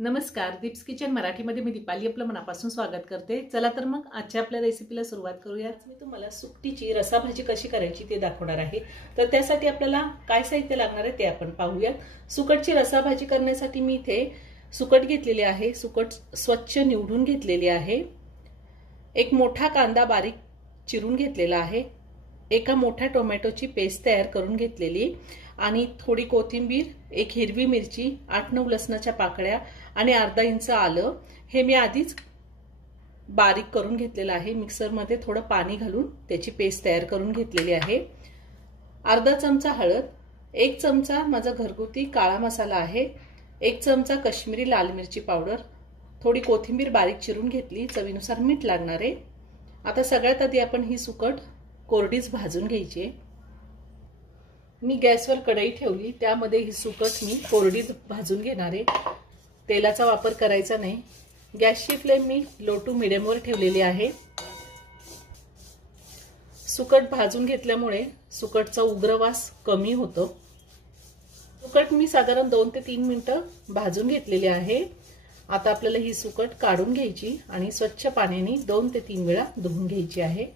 नमस्कार, दीप्स किचन मराठीमध्ये मी दीपाली आपलं मनापासून स्वागत करते। चला तर मग आजच्या आपल्या रेसिपीला सुरुवात करूया। मी तुम्हाला सुकटीची रसाभाजी कशी करायची ते दाखवणार आहे। तर त्यासाठी आपल्याला काय साहित्य लागणार आहे ते आपण पाहूयात। सुकटची रसाभाजी करण्यासाठी मी इथे सुकट घेतलेली आहे। सुकट स्वच्छ निवडून घेतलेली आहे। एक मोठा कांदा बारीक चिरून घेतलेला आहे। एका मोठ्या टोमॅटोची पेस्ट तयार करून घेतलेली आणि थोडी कोथिंबीर, एक हिरवी मिरची, 8-9 लसणाच्या पाकळ्या आणि अर्धा इंच आलं हे मी आधीच बारीक करून घेतलेलं आहे। मिक्सर मध्ये थोडं पाणी घालून त्याची पेस्ट तयार करून घेतलेली आहे। अर्धा चमचा हळद, 1 चमचा माझा घरगुती काळा मसाला आहे, 1 चमचा काश्मीरी लाल मिरची पावडर, थोडी कोथिंबीर बारीक चिरून घेतली, चवीनुसार मीठ लागणार आहे। आता सगळ्यात आधी आपण ही सुकट कोरडीच भाजून घ्यायची आहे। मी गॅसवर कढई ठेवली, त्यामध्ये ही सुकट मी कोरडी भाजून घेणार आहे। तेलाचा वापर करायचा नाही। गॅसची फ्लेम मी लो टू मीडियम वर ठेवलेली आहे। सुकट भाजून घेतल्यामुळे सुकटचा उग्र वास कमी होतो। सुकट मी साधारण 2 ते 3 मिनिटं भाजून घेतलेली आहे। आता आपल्याला ही सुकट काढून घ्यायची आणि स्वच्छ पाण्याने 2 ते 3 वेळा धुवून घ्यायची आहे।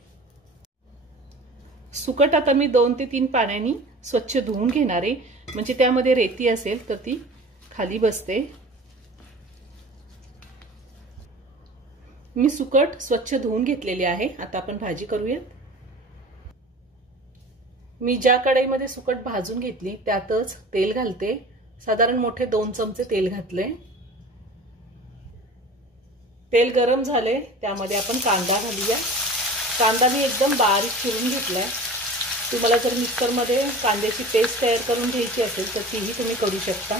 सुकट आता मी 2 ते 3 पाण्याने स्वच्छ धुवून घेणार आहे, म्हणजे त्यामध्ये रेती असेल तर ती खाली बसते। मी सुकट स्वच्छ धुवून घेतलेली आहे। आता आपण भाजी करूया। मी ज्या कढईमध्ये सुकट भाजून घेतली त्यातच तेल घालते। साधारण मोठे 2 चमचे तेल घातले। तेल गरम झाले, त्यामध्ये आपण कांदा घालूया। कांदा मी एकदम बारीक चिरून घेतलाय। तुम्हाला जर मिक्सर मध्ये कांद्याची पेस्ट तयार करून घ्यायची असेल तर तीही तुम्ही करू शकता।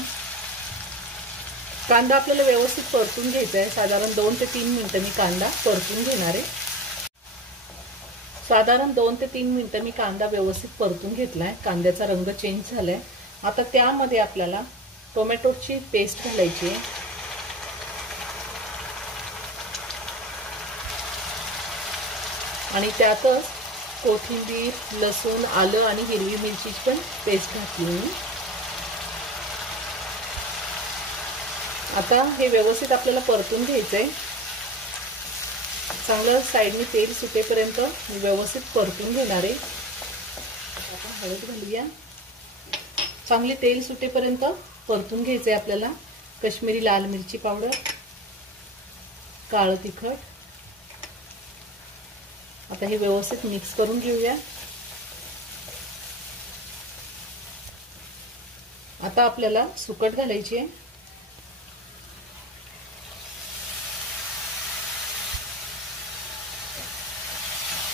कांदा आपल्याला व्यवस्थित परतून घ्यायचा आहे। साधारण 2 ते 3 मिनिटं मी कांदा परतून घेणार आहे। साधारण 2 ते 3 मिनिटं मी कांदा व्यवस्थित परतून घेतलाय। कांद्याचा रंग चेंज झालाय। आता त्यामध्ये आपल्याला टोमॅटोची पेस्ट घालायची आहे। आणि त्यातच कोथिंबीर, लसूण, आलं आणि हिरवी मिरचीची पण पेस्ट घातली मी। आता हे व्यवस्थित आपल्याला परतून घ्यायचंय। चांगलं साइडने तेल सुटेपर्यंत मी व्यवस्थित परतून घेणार आहे। आपण हळद घालूया। चांगले तेल सुटेपर्यंत परतून घ्यायचंय आपल्याला। काश्मीरी लाल मिरची पावडर, काळं तिखट। आता हे व्यवस्थित मिक्स करून घेऊया। आता आपल्याला सुकट घालायची आहे।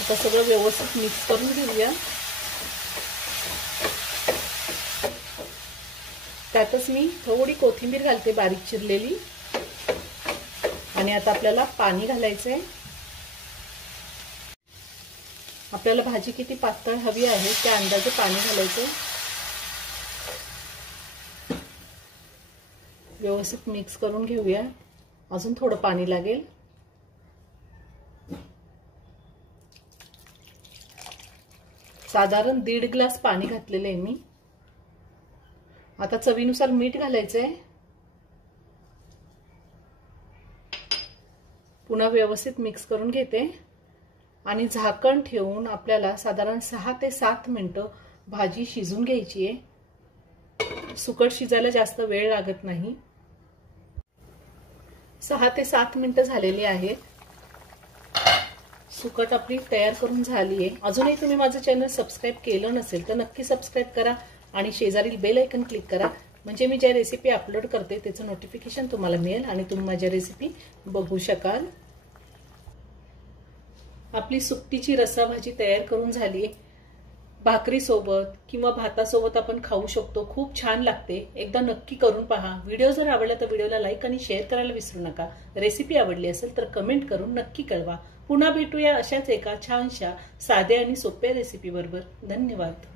आता सगळं व्यवस्थित मिक्स करून घेऊया। त्यातच मी थोडी कोथिंबीर घालते बारीक चिरलेली। आणि आता आपल्याला पाणी घालायचं आहे। आपल्याला भाजी किती पातळ हवी आहे त्या अंदाजे पाणी घालायचं। व्यवस्थित मिक्स करून घेऊया। अजून थोडं पाणी लागेल। साधारण 1.5 ग्लास पाणी घातलेलं आहे मी। आता चवीनुसार मीठ घालायचंय। पुन्हा व्यवस्थित मिक्स करून घेते आणि झाकण ठेवून आपल्याला साधारण 6 ते 7 मिनिटं भाजी शिजून घ्यायची आहे। सुकट शिजायला जास्त वेळ लागत नाही। 6 ते 7 मिनिटं झालेली आहेत। सुकट आपली तयार करून झाली आहे। अजूनही तुम्ही माझं चॅनल सबस्क्राइब केलं नसेल तर नक्की सबस्क्राइब करा आणि शेजारील बेल आयकॉन क्लिक करा, म्हणजे मी ज्या रेसिपी अपलोड करते त्याचं नोटिफिकेशन तुम्हाला मिळेल आणि तुम्ही माझ्या रेसिपी बघू शकाल। आपली सुकटीची रसाभाजी तयार करून झाली आहे। भाकरी सोबत किंवा भातासोबत आपण खाऊ शकतो। खूप छान लागते। एकदा नक्की करून पहा। व्हिडिओ जर आवडला तर व्हिडिओला लाईक आणि शेअर करायला विसरू नका। रेसिपी आवडली असेल तर कमेंट करून नक्की कळवा। पुन्हा भेटूया अशाच एका छानशा साध्या आणि सोप्या रेसिपी बरोबर। धन्यवाद।